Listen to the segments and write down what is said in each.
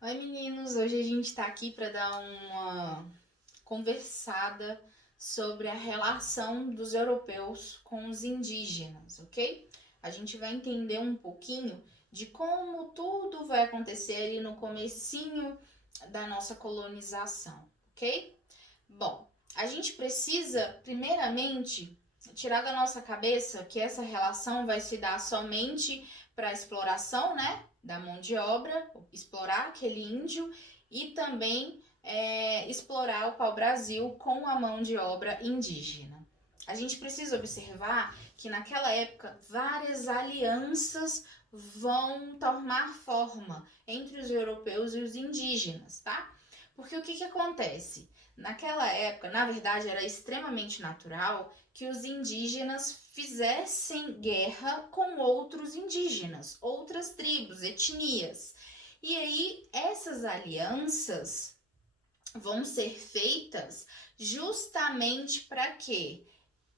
Oi meninos, hoje a gente tá aqui para dar uma conversada sobre a relação dos europeus com os indígenas, ok? A gente vai entender um pouquinho de como tudo vai acontecer ali no comecinho da nossa colonização, ok? Bom, a gente precisa primeiramente tirar da nossa cabeça que essa relação vai se dar somente para a exploração, né, da mão de obra, explorar aquele índio e também explorar o pau-brasil com a mão de obra indígena. A gente precisa observar que naquela época várias alianças vão tomar forma entre os europeus e os indígenas, tá? Porque o que acontece? Naquela época, na verdade, era extremamente natural que os indígenas fizessem guerra com outros indígenas, outras tribos, etnias. E aí, essas alianças vão ser feitas justamente para que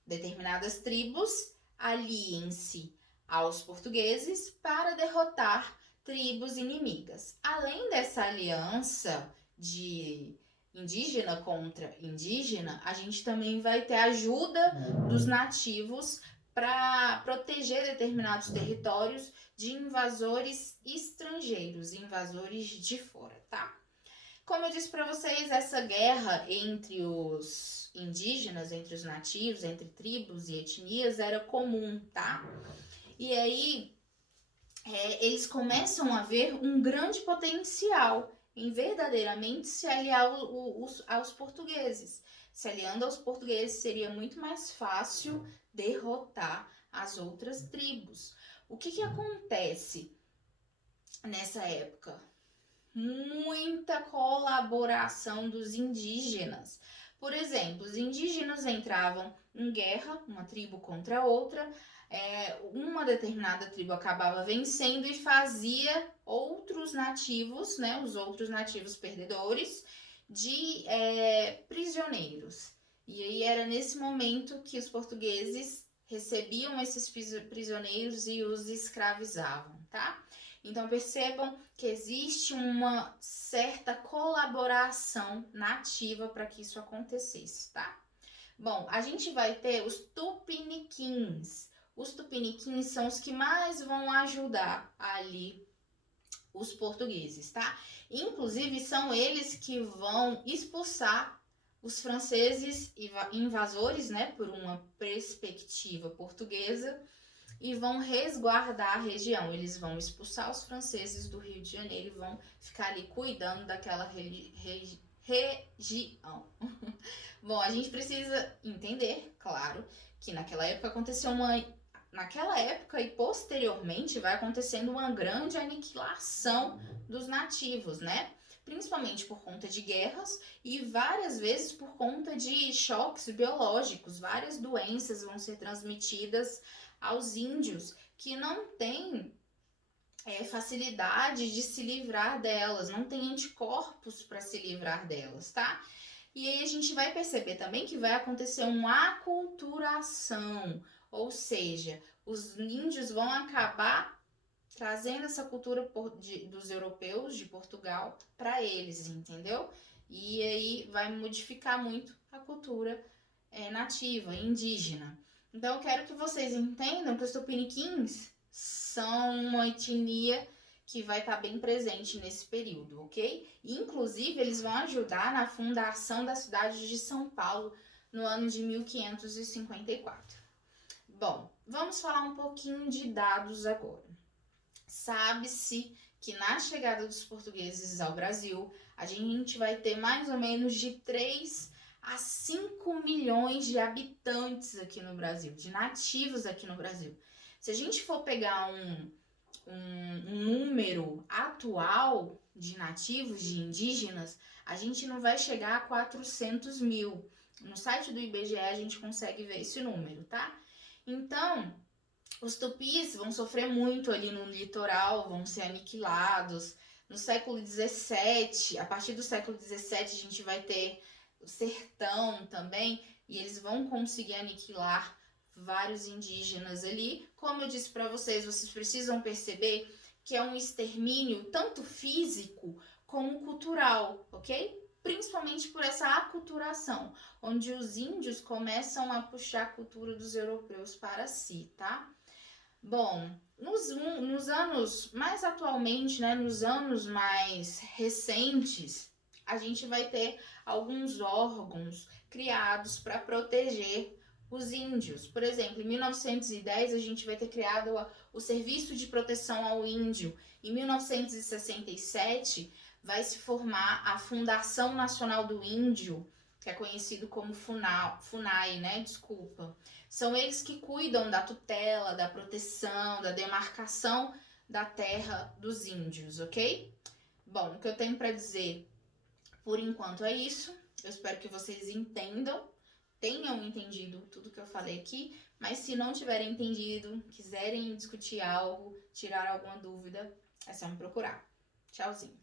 determinadas tribos aliem-se aos portugueses para derrotar tribos inimigas. Além dessa aliança de indígena contra indígena, a gente também vai ter a ajuda dos nativos para proteger determinados territórios de invasores estrangeiros, invasores de fora, tá? Como eu disse para vocês, essa guerra entre os indígenas, entre os nativos, entre tribos e etnias era comum, tá? E aí eles começam a ver um grande potencial em verdadeiramente se aliar aos portugueses. Se aliando aos portugueses seria muito mais fácil derrotar as outras tribos. O que acontece nessa época? Muita colaboração dos indígenas. Por exemplo, os indígenas entravam em guerra, uma tribo contra outra, uma determinada tribo acabava vencendo e fazia outros nativos, né, os outros nativos perdedores, de prisioneiros. E aí era nesse momento que os portugueses recebiam esses prisioneiros e os escravizavam, tá? Então percebam que existe uma certa colaboração nativa para que isso acontecesse, tá? Bom, a gente vai ter os tupiniquins. Os tupiniquins são os que mais vão ajudar ali os portugueses, tá? Inclusive são eles que vão expulsar os franceses invasores, né, por uma perspectiva portuguesa, e vão resguardar a região. Eles vão expulsar os franceses do Rio de Janeiro e vão ficar ali cuidando daquela região. Bom, a gente precisa entender, claro, que naquela época aconteceu uma. Naquela época e posteriormente vai acontecendo uma grande aniquilação dos nativos, né? Principalmente por conta de guerras e várias vezes por conta de choques biológicos. Várias doenças vão ser transmitidas aos índios que não têm facilidade de se livrar delas, não tem anticorpos para se livrar delas, tá? E aí a gente vai perceber também que vai acontecer uma aculturação, ou seja, os índios vão acabar trazendo essa cultura dos europeus de Portugal para eles, entendeu? E aí vai modificar muito a cultura nativa, indígena. Então eu quero que vocês entendam que os tupiniquins são uma etnia que vai estar bem presente nesse período, ok? Inclusive, eles vão ajudar na fundação da cidade de São Paulo no ano de 1554. Bom, vamos falar um pouquinho de dados agora. Sabe-se que na chegada dos portugueses ao Brasil, a gente vai ter mais ou menos de 3 a 5 milhões de habitantes aqui no Brasil, de nativos aqui no Brasil. Se a gente for pegar um número atual de nativos, de indígenas, a gente não vai chegar a 400 mil. No site do IBGE a gente consegue ver esse número, tá? Então, os tupis vão sofrer muito ali no litoral, vão ser aniquilados. No século XVII, a partir do século XVII, a gente vai ter o sertão também, e eles vão conseguir aniquilar vários indígenas ali. Como eu disse para vocês, vocês precisam perceber que é um extermínio tanto físico como cultural, ok? Principalmente por essa aculturação, onde os índios começam a puxar a cultura dos europeus para si, tá? Bom, nos anos, mais atualmente, né, nos anos mais recentes, a gente vai ter alguns órgãos criados para proteger os índios. Por exemplo, em 1910 a gente vai ter criado o Serviço de Proteção ao Índio. Em 1967 vai se formar a Fundação Nacional do Índio, que é conhecido como FUNAI, né? Desculpa. São eles que cuidam da tutela, da proteção, da demarcação da terra dos índios, ok? Bom, o que eu tenho para dizer por enquanto é isso. Eu espero que vocês entendam, tenham entendido tudo que eu falei aqui, mas se não tiverem entendido, quiserem discutir algo, tirar alguma dúvida, é só me procurar. Tchauzinho.